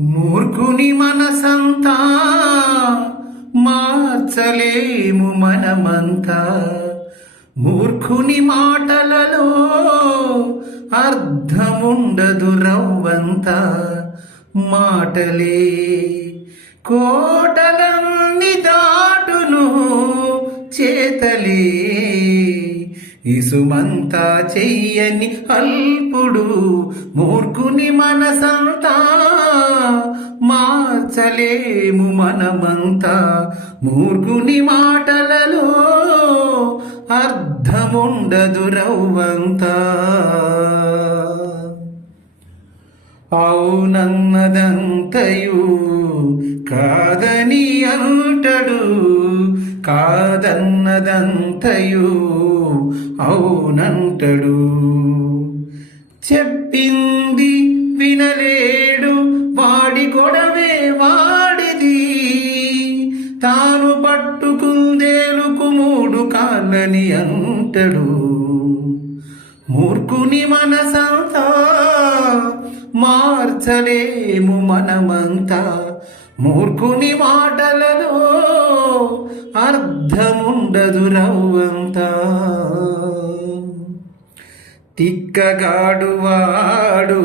మూర్ఖుని మనసంతా మార్చలేము మనమంతా. మూర్ఖుని మాటలలో అర్థముండదు రవ్వంత. మాటలే కోటలన్నీ దాటును, చేతలే ఇసుమంతా చెయ్యని అల్పుడు. మూర్ఖుని మనసంతా మార్చలేము మనమంతా. మూర్ఖుని మాటలలో అర్థముండదు రవ్వంతా. అవునన్నదంతయు కాదని అంటడు, కాదన్నదంతయు అవునంటడు. చెప్పింది వినలేడు, వాడి గొడవే వాడిది. తాను పట్టుకుందేలుకు మూడు కాళ్ళని అంటడు. మూర్ఖుని మనసంతా మార్చలేము మనమంతా. మూర్ఖుని మాటలలో అర్థముండదు రవ్వంతా. తిక్కగాడు వాడు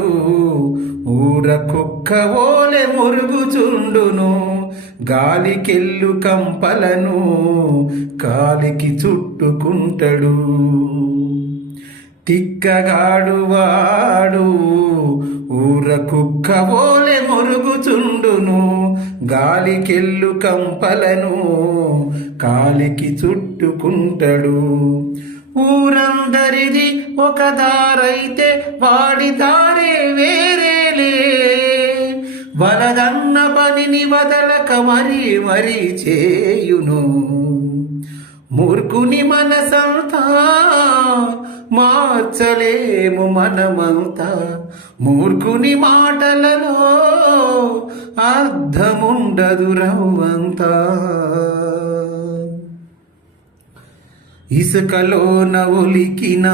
ఊర కుక్క ఓలె మురుగుచుండును. గాలికెల్లు కంపలను కాలికి చుట్టుకుంటడు. తిక్కగాడు వాడు ఊర కుక్క ఓలె మురుగుచుండును. గాలికెల్లు కంపలను కాలికి చుట్టుకుంటడు. ఊరందరిది ఒక దారైతే వాడి దారే వేరేలే. వలదన్న పనిని వదలక మరీ మరీ చేయును. మూర్ఖుని మనసంతా మార్చలేము మనమంతా. మూర్ఖుని మాటలలో అర్థముండదు రవ్వంతా. ఇసుకలోన ఒలికిన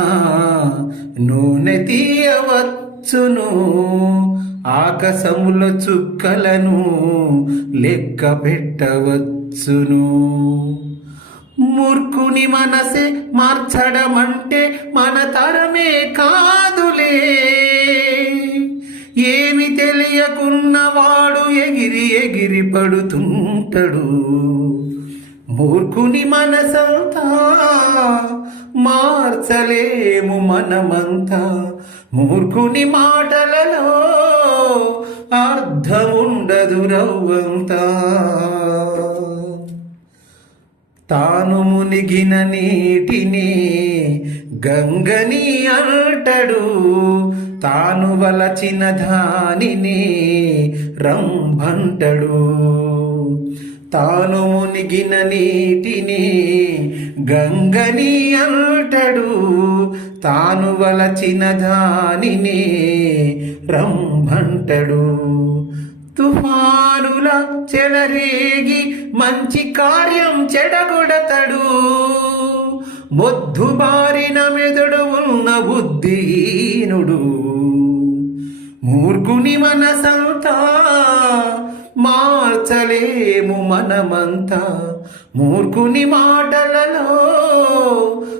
నూనె తీయవచ్చును. ఆకాశముల చుక్కలను లెక్క పెట్టవచ్చును. మూర్ఖుని మనసే మార్చడమంటే మన తరమే కాదులే. ఏమి తెలియకున్నవాడు ఎగిరి ఎగిరి పడుతుంటడు. మూర్ఖుని మనసంతా మార్చలేము మనమంతా. మూర్ఖుని మాటలలో అర్థముండదు రవ్వంతా. తాను మునిగిన నీటిని గంగని అంటడు. తాను వలచిన దానిని రంభంటడు. తాను మునిగిన నీటిని గంగని అంటడు. తాను వలచిన దానిని రంభంటడు. తుఫానుల చెలరేగి మంచి కార్యం చెడగొడతడు. మొద్దుబారిన మెదడు ఉన్న బుద్ధిహీనుడు. మూర్ఖుని మనసంతా మార్చలేము మనమంతా. మూర్ఖుని మాటలలో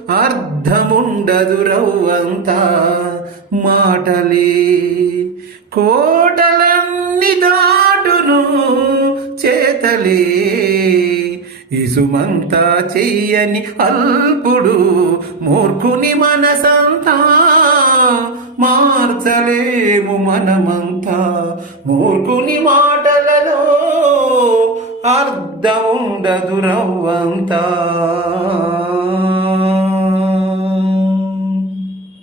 అర్థముండదు రవ్వంతా. మాటలే కోటలన్నీ దాటును, చేతలే ఇసుమంతా చెయ్యని అల్పుడు. మూర్ఖుని మనసంతా మార్చలేము మనమంతా. మూర్ఖుని మాటలలో అర్థముండదు రవ్వంతా.